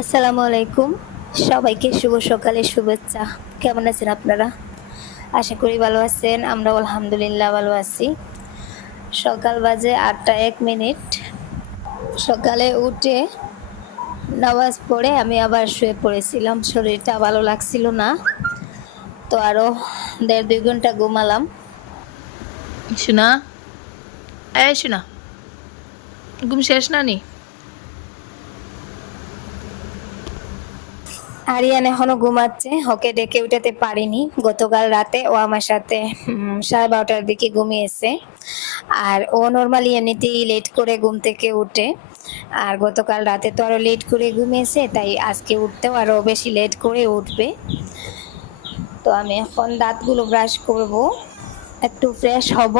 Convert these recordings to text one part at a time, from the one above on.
আসসালামু আলাইকুম। সবাইকে শুভ সকালে শুভেচ্ছা। কেমন আছেন আপনারা? আশা করি ভালো আছেন। আমরা আলহামদুলিল্লাহ ভালো আছি। সকাল বাজে আটটা এক মিনিট। সকালে উঠে নামাজ পড়ে আমি আবার শুয়ে পড়েছিলাম। শরীরটা ভালো লাগছিল না। তো আরও দেড় দুই ঘণ্টা ঘুমালাম। শোনা? এই শোনা। ঘুম শেষ না নি? আরিয়ান এখনও ঘুমাচ্ছে, ওকে ডেকে উঠাতে পারিনি। গতকাল রাতে ও আমার সাথে সাড়ে বারোটার দিকে ঘুমিয়েছে। আর ও নর্মালি এমনিতেই লেট করে ঘুম থেকে উঠে। আর গতকাল রাতে তো আরও লেট করে ঘুমিয়েছে, তাই আজকে উঠতেও আরও বেশি লেট করে উঠবে। তো আমি এখন দাঁতগুলো ব্রাশ করব, একটু ফ্রেশ হব।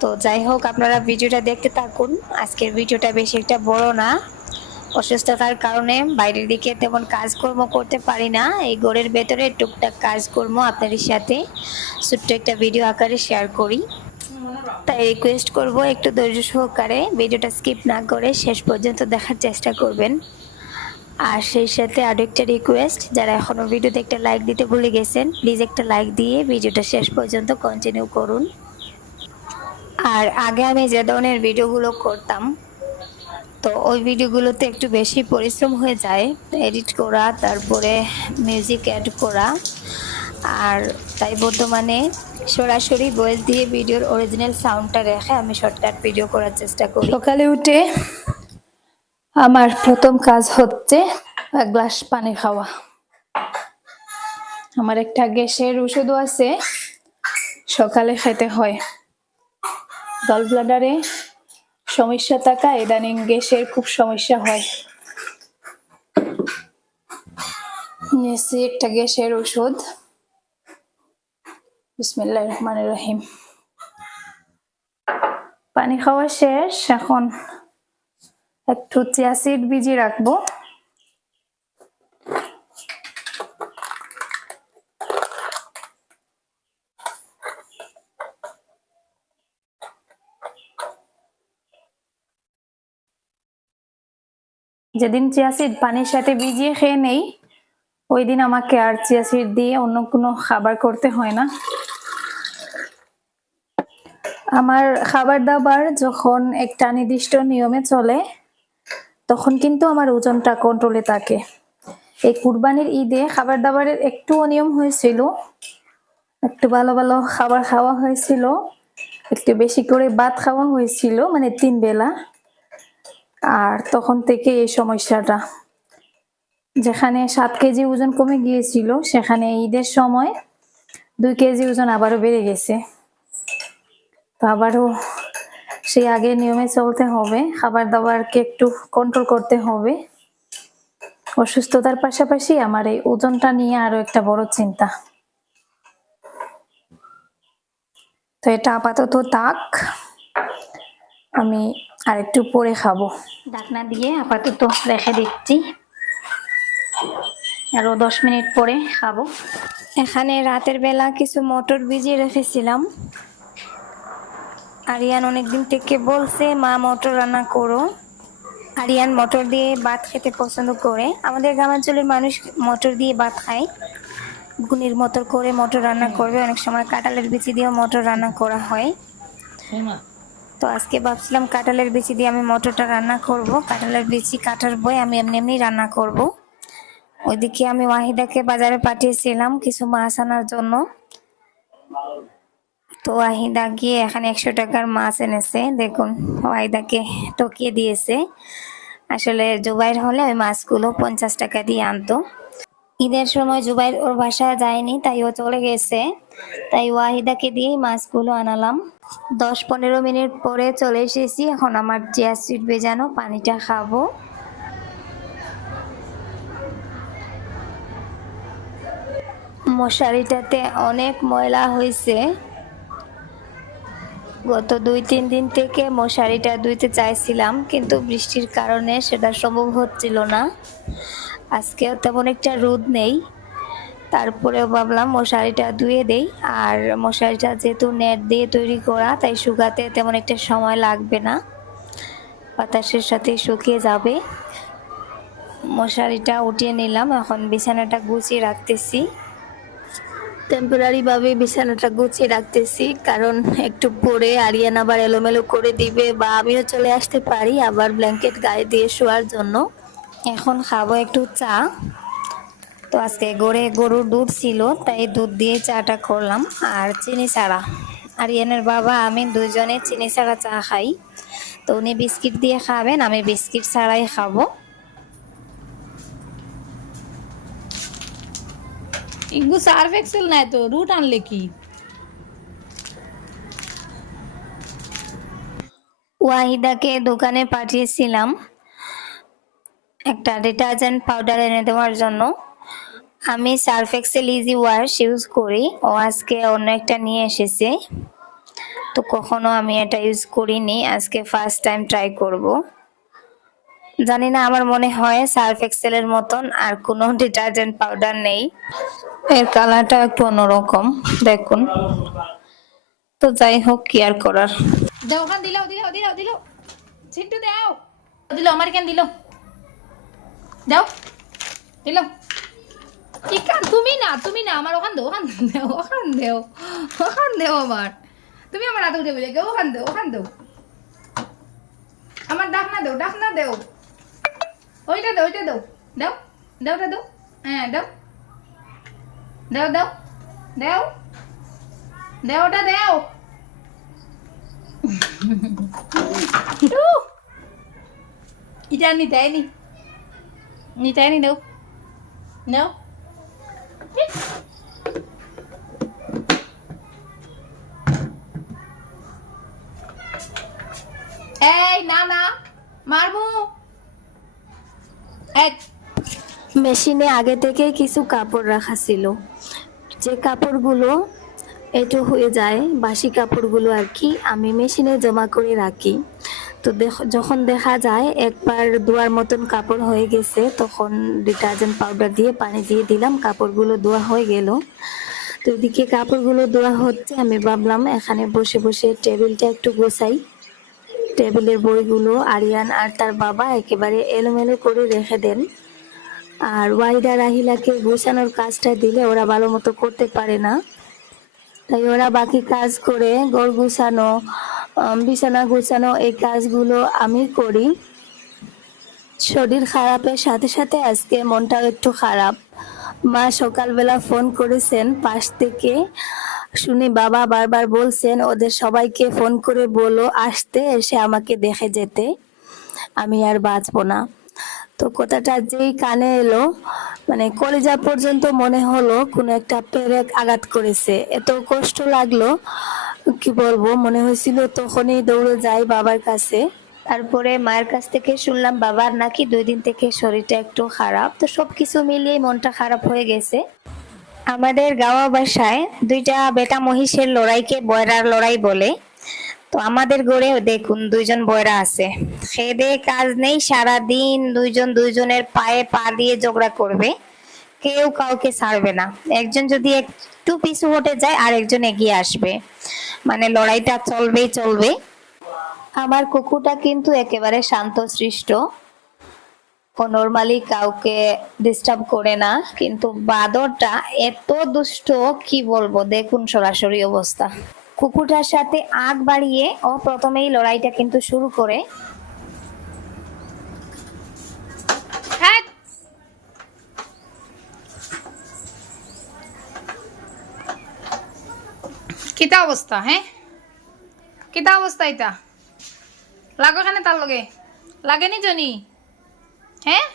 তো যাই হোক, আপনারা ভিডিওটা দেখতে থাকুন। আজকের ভিডিওটা বেশি একটা বড় না। অসুস্থতার কারণে বাইরের দিকে তেমন কাজকর্ম করতে পারি না। এই ঘরের ভেতরে টুকটাক কাজকর্ম আপনাদের সাথে ছোট্ট একটা ভিডিও আকারে শেয়ার করি। তাই রিকোয়েস্ট করব একটু ধৈর্য সহকারে ভিডিওটা স্কিপ না করে শেষ পর্যন্ত দেখার চেষ্টা করবেন। আর সেই সাথে আরও একটা রিকোয়েস্ট যারা এখনও ভিডিওতে একটা লাইক দিতে ভুলে গেছেন প্লিজ একটা লাইক দিয়ে ভিডিওটা শেষ পর্যন্ত কন্টিনিউ করুন। আর আগে আমি যে ধরনের ভিডিওগুলো করতাম তো ওই ভিডিওগুলোতে একটু বেশি পরিশ্রম হয়ে যায়। এডিট করা, তারপরে মিউজিক অ্যাড করা। আর তাই বর্তমানে সরাসরি ভয়েস দিয়ে ভিডিওর অরিজিনাল সাউন্ডটা রেখে আমি শর্টকাট ভিডিও করার চেষ্টা করি। সকালে উঠে আমার প্রথম কাজ হচ্ছে এক গ্লাস পানি খাওয়া। আমার একটা গ্যাসের ওষুধও আছে, সকালে খেতে হয়। গল ব্লাডারে সমস্যা থাকা, ইদানিং গ্যাসের খুব সমস্যা হয়। নিয়েছি একটা গ্যাসের ওষুধ। বিসমিল্লাহ রহমান রহিম। পানি খাওয়া শেষ, এখন একটু চিয়াসিড বিজি রাখব। যেদিন চিয়াসিড পানির সাথে ভিজিয়ে খেয়ে নেই ওই দিন আমাকে আর চিয়াসিড দিয়ে অন্য কোনো খাবার করতে হয় না। আমার খাবার দাবার যখন একটা নির্দিষ্ট নিয়মে চলে, তখন কিন্তু আমার ওজনটা কন্ট্রোলে থাকে। এই কুরবানির ঈদে খাবার দাবারের একটু অনিয়ম হয়েছিল, একটু ভালো ভালো খাবার খাওয়া হয়েছিল, একটু বেশি করে ভাত খাওয়া হয়েছিল মানে তিন বেলা। আর তখন থেকে এই সমস্যাটা। যেখানে সাত কেজি ওজন কমে গিয়েছিল, সেখানে ঈদের সময় দুই কেজি ওজন আবারও বেড়ে গেছে। তো আবারও সেই আগে নিয়মে চলতে হবে খাবার দাবারকে একটু কন্ট্রোল করতে হবে। অসুস্থতার পাশাপাশি আমার এই ওজনটা নিয়ে আরও একটা বড় চিন্তা। তো এটা আপাতত তাক আমি আর একটু পরে খাব। ঢাকনা দিয়ে আপাতত রেখে দিচ্ছি। আরও দশ মিনিট পরে খাব। এখানে রাতের বেলা কিছু মটর ভিজিয়ে রেখেছিলাম। আরিয়ান অনেকদিন থেকে বলছে মা মটর রান্না করো। আরিয়ান মটর দিয়ে ভাত খেতে পছন্দ করে। আমাদের গ্রামাঞ্চলের মানুষ মটর দিয়ে ভাত খায়। গুনির মতো করে মটর রান্না করবে। অনেক সময় কাঁঠালের বিচি দিয়েও মটর রান্না করা হয়। তো আজকে ভাবছিলাম কাঁঠালের বিচি দিয়ে আমি মটরটা রান্না করব। কাঁঠালের বিচি কাটার বই আমি এমনি এমনি রান্না করব। ওইদিকে আমি ওয়াহিদাকে বাজারে পাঠিয়েছিলাম কিছু মাছ আনার জন্য। তো ওয়াহিদা গিয়ে এখানে একশো টাকার মাছ এনেছে। দেখুন, ওয়াহিদাকে টকিয়ে দিয়েছে। আসলে জুবাইর হলে ওই মাছগুলো পঞ্চাশ টাকা দিয়ে আনতো। ঈদের সময় জুবাইর ওর বাসায় যায়নি, তাই ও চলে গেছে। তাই ওয়াহিদাকে দিয়েই মাছগুলো আনালাম। দশ পনেরো মিনিট পরে চলে এসেছি। এখন আমার চিয়া সিট ভেজানো, পানিটা খাব। মশারিটাতে অনেক ময়লা হয়েছে। গত দুই তিন দিন থেকে মশারিটা ধুইতে চাইছিলাম, কিন্তু বৃষ্টির কারণে সেটা সম্ভব হচ্ছিল না। আজকেও তেমন একটা রোদ নেই। তারপরেও ভাবলাম মশারিটা ধুয়ে দেই। আর মশারিটা যেহেতু নেট দিয়ে তৈরি করা, তাই শুকাতে তেমন একটা সময় লাগবে না। বাতাসের সাথে শুকিয়ে যাবে। মশারিটা উঠিয়ে নিলাম, এখন বিছানাটা গুছিয়ে রাখতেছি। টেম্পোরারি ভাবে বিছানাটা গুছিয়ে রাখতেছি, কারণ একটু পরে আরিয়ান আবার এলোমেলো করে দিবে বা আমিও চলে আসতে পারি আবার ব্ল্যাঙ্কেট গায়ে দিয়ে শোয়ার জন্য। এখন খাব একটু চা। তো আজকে গড়ে গরুর দুধ ছিল তাই দুধ দিয়ে চাটা করলাম আর চিনি ছাড়া। আর আরিয়ানের বাবা আমি দুজনে চিনি ছাড়া চা খাই। তো উনি বিস্কিট দিয়ে খাবেন আমি বিস্কিট ছাড়াই খাব। ইগু সার্ফ এক্সেল নাই তো রুট আনলে কি? ওয়াহিদাকে দোকানে পাঠিয়েছিলাম একটা ডিটারজেন্ট পাউডার এনে দেওয়ার জন্য। আমি Surf Excel easy wash use করি। ও আজকে অন্য একটা নিয়ে এসেছে। তো কখনো আমি এটা ইউজ করিনি। আজকে ফার্স্ট টাইম ট্রাই করব। জানি না, আমার মনে হয় সার্ফ এক্সেলের মতন আর কোনো ডিটারজেন্ট পাউডার নেই। এর কালারটা একটু অন্যরকম, দেখুন। তো যাই হোক, কি আর করার। দাও দাও। দিল, আমার কেন দিল। দাও, দিল। কি তুমি না তুমি না, আমার ওখান দেও ওখান দেও ওখান দেও ওখান দেও আমার। তুমি আমার হাতে উঠে বলে গো ওখান দেও ওখান দেও। আমার ডাকনা দেও ডাকনা দেও। ওইটা দাও ওইটা দাও। দাও দাও দাও। হ্যাঁ দাও। দাও দাও। দাও। দাও। ওটা দাও এটা আইনি নিতে আইনি দাও। দাও। এই, না না মেশিনে আগে থেকে কিছু কাপড় রাখা ছিল। যে কাপড়গুলো একটু হয়ে যায়, বাসি কাপড়গুলো আর কি, আমি মেশিনে জমা করে রাখি। তো যখন দেখা যায় একবার ধোয়ার মতন কাপড় হয়ে গেছে, তখন ডিটারজেন্ট পাউডার দিয়ে পানি দিয়ে দিলাম, কাপড়গুলো ধোয়া হয়ে গেল। তো এদিকে কাপড়গুলো ধোয়া হচ্ছে, আমি ভাবলাম এখানে বসে বসে টেবিলটা একটু গোছাই। টেবিলের বইগুলো আরিয়ান আর তার বাবা একেবারে এলোমেলো করে রেখে দেন। আর ওয়াইদা রাহিলাকে গোছানোর কাজটা দিলে ওরা ভালো মতো করতে পারে না। তাই ওরা বাকি কাজ করে ঘর গুছানো বিছানা গুছানো এই কাজগুলো আমি করি। শরীর খারাপের সাথে সাথে আজকে মনটাও একটু খারাপ। মা সকালবেলা ফোন করেছেন পাশ থেকে। শুনি বাবা বারবার বলছেন, ওদের সবাইকে ফোন করে বলো, আসতে এসে আমাকে দেখে যেতে। আমি আর বাঁচবো না। তো কথাটা যেই কানে এলো মানে কলেজা পর্যন্ত মনে হলো, কোনো একটা পেরেক আঘাত করেছে। এত কষ্ট লাগল কি বলব, মনে হয়েছিল তখনই দৌড়ে যাই বাবার কাছে। তারপরে মায়ের কাছ থেকে শুনলাম, বাবার নাকি দুই দিন থেকে শরীরটা একটু খারাপ। তো সব কিছু মিলিয়ে মনটা খারাপ হয়ে গেছে। আমাদের গাওয়া বাসায় দুইটা বেটা মহিষের লড়াইকে বয়রার লড়াই বলে। তো আমাদের গড়ে দেখুন, দুইজন বয়রা আছে। খেয়ে দেয়ে কাজ নেই সারা দিন দুইজন দুইজনের পায়ে পা দিয়ে ঝগড়া করবে। কেউ কাউকে ছাড়বে না। একজন যদি একটু পিছু হটে যায় আর একজন এগিয়ে আসবে। মানে লড়াইটা চলবেই চলবে। আমার কুকুরটা কিন্তু একেবারে শান্ত সৃষ্ট ও নর্মালি কাউকে ডিস্টার্ব করে না, কিন্তু বাদরটা এত দুষ্ট, কি বলব? দেখুন সরাসরি অবস্থা। কুকুরটার সাথে আগ বাড়িয়ে ও প্রথমেই লড়াইটা কিন্তু শুরু করে হ্যাঁ কিতা অবস্থা হ্যাঁ কিতা অবস্থা এটা লাগো এখানে তার লগে? লাগেনি জনি? হ্যাঁ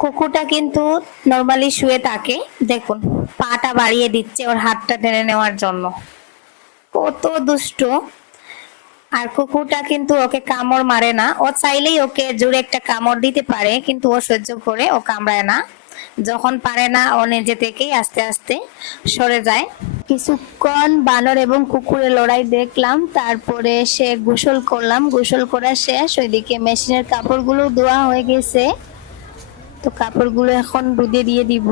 কুকুরটা কিন্তু নর্মালি শুয়ে থাকে দেখুন। পাটা বাড়িয়ে দিচ্ছে, ওর হাতটা টেনে নেওয়ার জন্য। কত দুষ্ট। আর কুকুরটা কিন্তু ওকে কামড় মারে না। ও চাইলেই ওকে জোরে একটা কামড় দিতে পারে, কিন্তু ও সহ্য করে, ও কামড়ায় না। যখন পারে না, ও নিজে থেকেই আস্তে আস্তে সরে যায়। কিছুক্ষণ বানর এবং কুকুরের লড়াই দেখলাম, তারপরে সে গোসল করলাম। গোসল করা শেষ, ওইদিকে মেশিনের কাপড়গুলো ধোয়া হয়ে গেছে। তো কাপড়গুলো এখন রোদে দিয়ে দিব।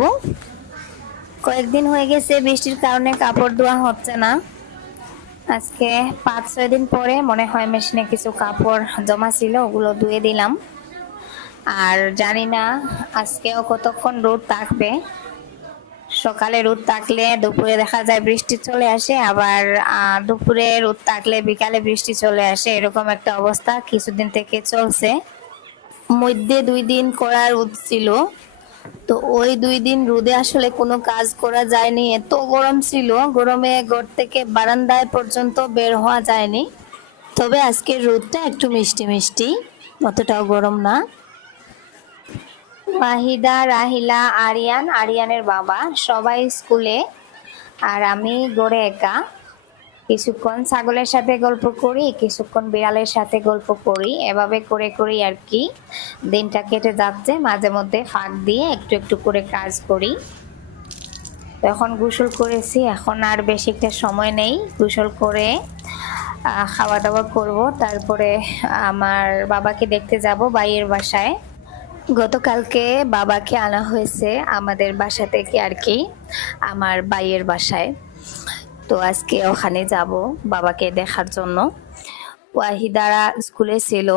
কয়েকদিন হয়ে গেছে, বৃষ্টির কারণে কাপড় ধোয়া হচ্ছে না। আজকে পাঁচ ছয় দিন পরে মনে হয় মেশিনে কিছু কাপড় জমা ছিল, ওগুলো ধুয়ে দিলাম। আর জানি না আজকেও কতক্ষণ রোদ থাকবে। সকালে রোদ থাকলে দুপুরে দেখা যায় বৃষ্টি চলে আসে, আবার দুপুরে রোদ থাকলে বিকালে বৃষ্টি চলে আসে, এরকম একটা অবস্থা কিছুদিন থেকে চলছে। মধ্যে দুই দিন করার রোদ ছিল, তো ওই দুই দিন রোদে আসলে কোনো কাজ করা যায়নি। এত গরম ছিল, গরমে ঘর থেকে বারান্দায় পর্যন্ত বের হওয়া যায়নি। তবে আজকের রোদটা একটু মিষ্টি মিষ্টি, অতটাও গরম না। ওয়াহিদা, রাহিলা, আরিয়ান। আরিয়ানের বাবা। সবাই স্কুলে। আর আমি গড়ে একা। কিছুক্ষণ ছাগলের সাথে গল্প করি, কিছুক্ষণ বিড়ালের সাথে গল্প করি। এভাবে করে করি আর কি। দিনটা কেটে যাচ্ছে। মাঝে মধ্যে ফাঁক দিয়ে একটু একটু করে কাজ করি। এখন গোসল করেছি। এখন আর বেশি একটা সময় নেই। গোসল করে খাওয়া দাওয়া করব। তারপরে আমার বাবাকে দেখতে যাব বাইয়ের বাসায়। গতকালকে বাবাকে আনা হয়েছে আমাদের বাসা থেকে আর কি, আমার বাইয়ের বাসায়। তো আজকে ওখানে যাব বাবাকে দেখার জন্য। ওয়াহিদারা স্কুলে ছিল,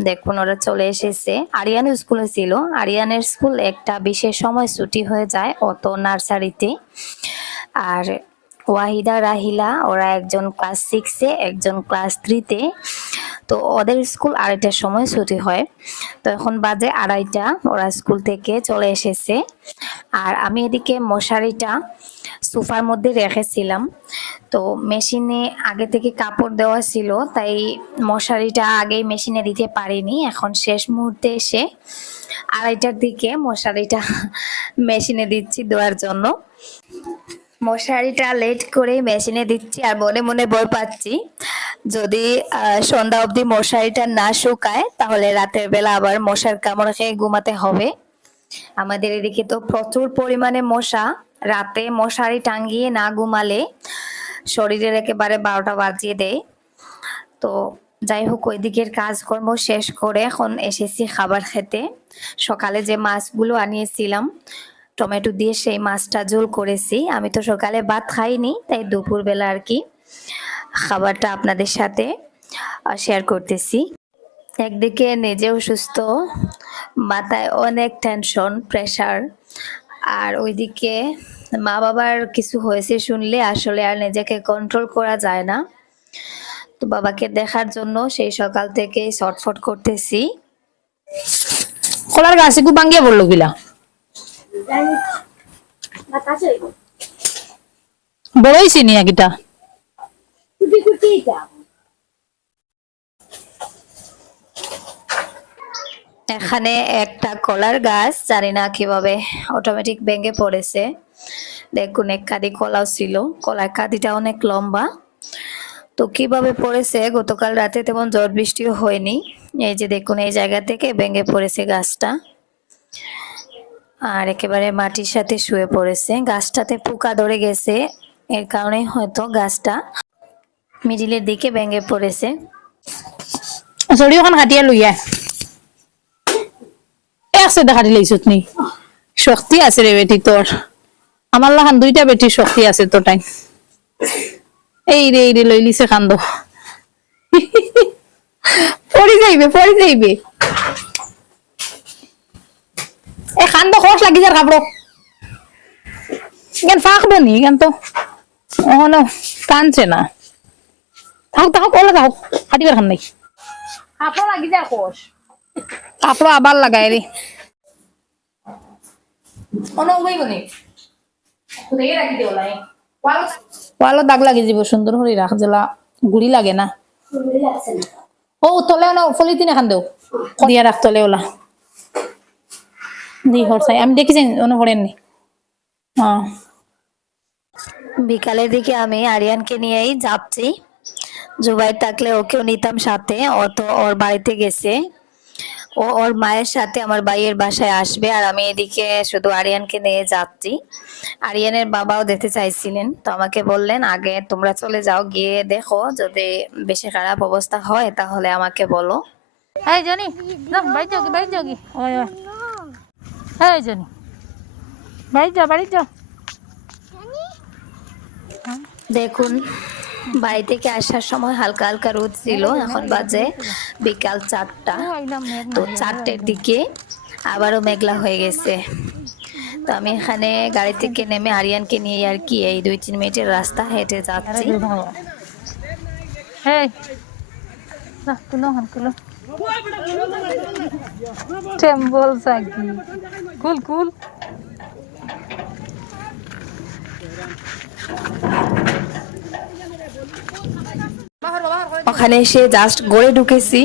দেখুন ওরা চলে এসেছে। আরিয়ান স্কুলে ছিল। আরিয়ানের স্কুল একটা বিশেষ সময় ছুটি হয়ে যায় অত নার্সারিতে। আর ওয়াহিদা, রাহিলা, ওরা একজন ক্লাস সিক্সে একজন ক্লাস থ্রিতে তো। ওদের স্কুল আড়াইটার সময় ছুটি হয়। তো এখন বাজে আড়াইটা, ওরা স্কুল থেকে চলে এসেছে। আর আমি এদিকে মশারিটা সোফার মধ্যে রেখেছিলাম। তো মেশিনে আগে থেকে কাপড় দেওয়া ছিল, তাই মশারিটা আগেই মেশিনে দিতে পারিনি। এখন শেষ মুহূর্তে এসে আড়াইটার দিকে মশারিটা মেশিনে দিচ্ছি দেওয়ার জন্য। মশারিটা লেট করে মেশিনে দিচ্ছি আর মনে মনে ভয় পাচ্ছি। যদি সন্ধ্যা অবধি মশারিটা না শুকায়, তাহলে রাতের বেলা আবার মশার কামড় খেয়ে ঘুমাতে হবে। আমাদের এদিকে তো প্রচুর পরিমাণে মশা। রাতে মশারি টাঙ্গিয়ে না ঘুমালে শরীরের একেবারে বারোটা বাজিয়ে দেয়। তো যাই হোক ওই দিকের কাজকর্ম শেষ করে এখন এসেছি খাবার খেতে। সকালে যে মাছগুলো আনিয়েছিলাম টমেটো দিয়ে সেই মাছটা ঝোল করেছি। আমি তো সকালে ভাত খাইনি, তাই দুপুরবেলা আর কি খাবারটা আপনাদের সাথে শেয়ার করতেছি। একদিকে নিজেও সুস্থ মাথায় অনেক টেনশন প্রেশার আর ওইদিকে মা বাবার কিছু হয়েছে শুনলে আসলে আর নিজেকে কন্ট্রোল করা যায় না। তো বাবাকে দেখার জন্য সেই সকাল থেকে ছটফট করতেছি। কলার গাছ একটু ভাঙ্গিয়া পড়ল কিলা বড় হয়েছে নি নাকিটা? এখানে একটা কলার গাছ, জানি না কীভাবে অটোমেটিক ভেঙে পড়েছে। দেখুন, এক কাদি কলাও ছিল, কলার কাদিটা অনেক লম্বা। তো কীভাবে পড়েছে? গতকাল রাতে তেমন ঝড় বৃষ্টিও হয়নি। এই যে দেখুন, এই জায়গা থেকে ভেঙে পড়েছে গাছটা। আর একেবারে মাটির সাথে শুয়ে পড়েছে। গাছটাতে পোকা ধরে গেছে। এর কারণেই হয়তো গাছটা মিডিলের দিকে ভেঙে পড়েছে। চড়ি ওখান হাতিয়া লইয়া। আছে দেখা দিলে নি শক্তি আছে রে বেটি তোর আমার লাখান দুইটা বেটি শক্তি আছে তোর টাইম এই রে এই রে লই লিছে কান্দ। পড়ি যাইবে পড়ি যাইবে এ কান্দ খস লাগি যার কাপড় কেন ফাঁকবো নি কেন তো no. টানছে না থাক থাক ওলা থাক হাঁটিবার খান নাই কাপড় লাগি যায় খস কাপড় আবার লাগাই রে অন্য উবাই বনি ওয়ালো দাগ লাগি যাব সুন্দর করে রাখ জেলা গুড়ি লাগে না ও তলে না ফলিতিন এখান দেও দিয়া রাখ তলে ওলা দি হরসাই আমি দেখেছি পড়েননি হ্যাঁ বিকালের দিকে আমি আরিয়ানকে নিয়েই যাচ্ছি জুবাই থাকলে ওকেও নিতাম সাথে ও তো ওর বাড়িতে গেছে ও ওর মায়ের সাথে আমার ভাইয়ের বাসায় আসবে আর আমি এদিকে শুধু আরিয়ানকে নিয়ে যাচ্ছি আরিয়ানের বাবাও দেখতে চাইছিলেন তো আমাকে বললেন আগে তোমরা চলে যাও গিয়ে দেখো যদি বেশি খারাপ অবস্থা হয় তাহলে আমাকে বলো এই জনি না বাড়ি যাও বাড়ি যাও ওই ওই এই জনি বাড়ি যাও বাড়ি যাও দেখুন বাড়ি থেকে আসার সময় হালকা হালকা রোদ ছিল এখন বাজে বিকাল চারটা। তো চারটের দিকে আবারও মেঘলা হয়ে গেছে। তো আমি এখানে গাড়ি থেকে নেমে আরিয়ানকে নিয়ে আর কি এই দুই তিন মিনিটের রাস্তা হেঁটে যাচ্ছি। Temple sagi. Cool, cool. ওখানে এসে জাস্ট গড়ে ঢুকেছি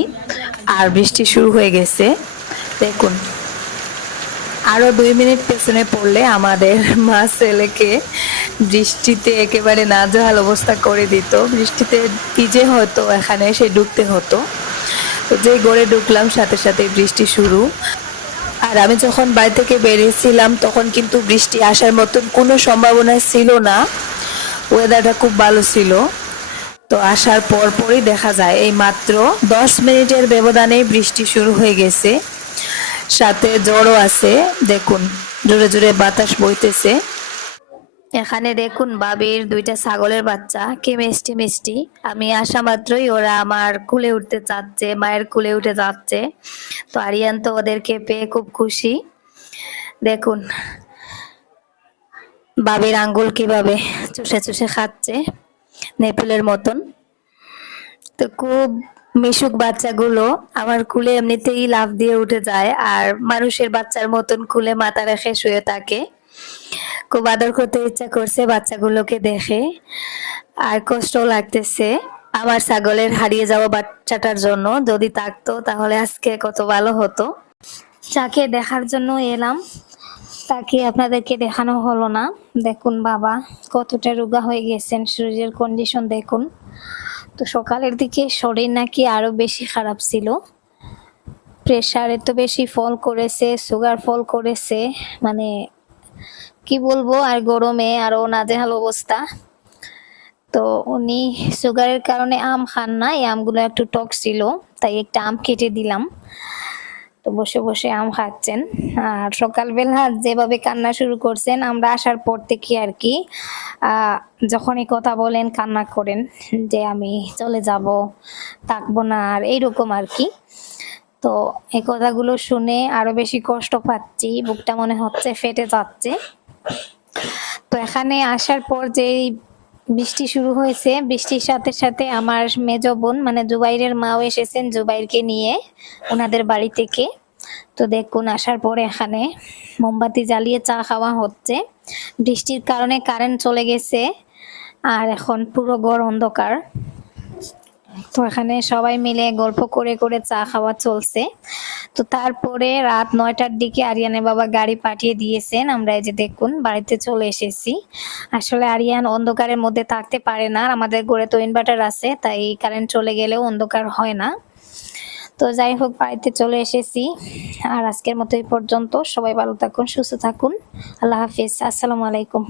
আর বৃষ্টি শুরু হয়ে গেছে দেখুন আরও দুই মিনিট পেছনে পড়লে আমাদের মা ছেলেকে বৃষ্টিতে একেবারে নাজেহাল অবস্থা করে দিত বৃষ্টিতে ভিজে হতো এখানে এসে ঢুকতে হতো তো যে গড়ে ঢুকলাম, সাথে সাথে বৃষ্টি শুরু। আর আমি যখন বাড়ি থেকে বেরিয়েছিলাম, তখন কিন্তু বৃষ্টি আসার মতন কোনো সম্ভাবনা ছিল না। ওয়েদারটা খুব ভালো ছিল। তো আসার পর পরই দেখা যায়, এই মাত্র দশ মিনিটের ব্যবধানে বৃষ্টি শুরু হয়ে গেছে। সাথে জ্বরও আছে, দেখুন, জোরে জোরে বাতাস বইতেছে। এখানে দেখুন বাবির দুইটা ছাগলের বাচ্চা। কে মিষ্টি মিষ্টি। আমি আসা মাত্রই ওরা আমার কুলে উঠতে চাচ্ছে, মায়ের কুলে উঠে যাচ্ছে। তো আরিয়ান তো ওদেরকে পেয়ে খুব খুশি। দেখুন, বাবির আঙ্গুল কীভাবে চুষে চুষে খাচ্ছে নেপুলের মতন। তো খুব মিশুক বাচ্চাগুলো, আমার কুলে এমনিতেই লাফ দিয়ে উঠে যায় আর মানুষের বাচ্চার মতন কুলে মাথা রেখে শুয়ে থাকে। খুব আদর করতে ইচ্ছা করছে বাচ্চাগুলোকে দেখে। আর কষ্ট লাগতেছে। আমার ছাগলের হারিয়ে যাওয়া বাচ্চাটার জন্য যদি থাকতো, তাহলে আজকে কত ভালো হতো। যাকে দেখার জন্য এলাম, তাকে আপনাদেরকে দেখানো হলো না। দেখুন বাবা, কতটা রোগা হয়ে গেছেন, শরীরের কন্ডিশন দেখুন। তো সকালের দিকে শরীর নাকি আরও বেশি খারাপ ছিল। প্রেশার এত বেশি ফল করেছে সুগার ফল করেছে মানে কি বলব? আর গরমে আরও নাজেহাল অবস্থা। তো উনি সুগারের কারণে আম খান না, এই আমগুলো একটু টক ছিল, তাই একটা আম কেটে দিলাম। তো বসে বসে আম খাচ্ছেন। আর সকালবেলা যেভাবে কান্না শুরু করছেন, আমরা আসার পর থেকে আর কি যখনই কথা বলেন, কান্না করেন যে আমি চলে যাব, থাকব না, আর এইরকম আর কি। তো এই কথাগুলো শুনে আরও বেশি কষ্ট পাচ্ছি, বুকটা মনে হচ্ছে ফেটে যাচ্ছে। তো এখানে আসার পর যেই বৃষ্টি শুরু হয়েছে, বৃষ্টির সাথে সাথে আমার মেজ বোন মানে জুবাইরের মাও এসেছেন জুবাইরকে নিয়ে, ওনাদের বাড়ি থেকে। তো দেখুন, আসার পরে এখানে মোমবাতি জ্বালিয়ে চা খাওয়া হচ্ছে। বৃষ্টির কারণে কারেন্ট চলে গেছে, আর এখন পুরো ঘর অন্ধকার। তো এখানে সবাই মিলে গল্প করে করে চা খাওয়া চলছে। তো তারপরে রাত নয়টার দিকে আরিয়ানের বাবা গাড়ি পাঠিয়ে দিয়েছেন। আমরা এই যে দেখুন, বাড়িতে চলে এসেছি। আসলে আরিয়ান অন্ধকারের মধ্যে থাকতে পারে না আর আমাদের ঘরে তো ইনভার্টার আছে, তাই কারেন্ট চলে গেলেও অন্ধকার হয় না। তো যাই হোক, বাড়িতে চলে এসেছি। আর আজকের মতো এই পর্যন্ত। সবাই ভালো থাকুন, সুস্থ থাকুন। আল্লাহ হাফিজ। আসসালামু আলাইকুম।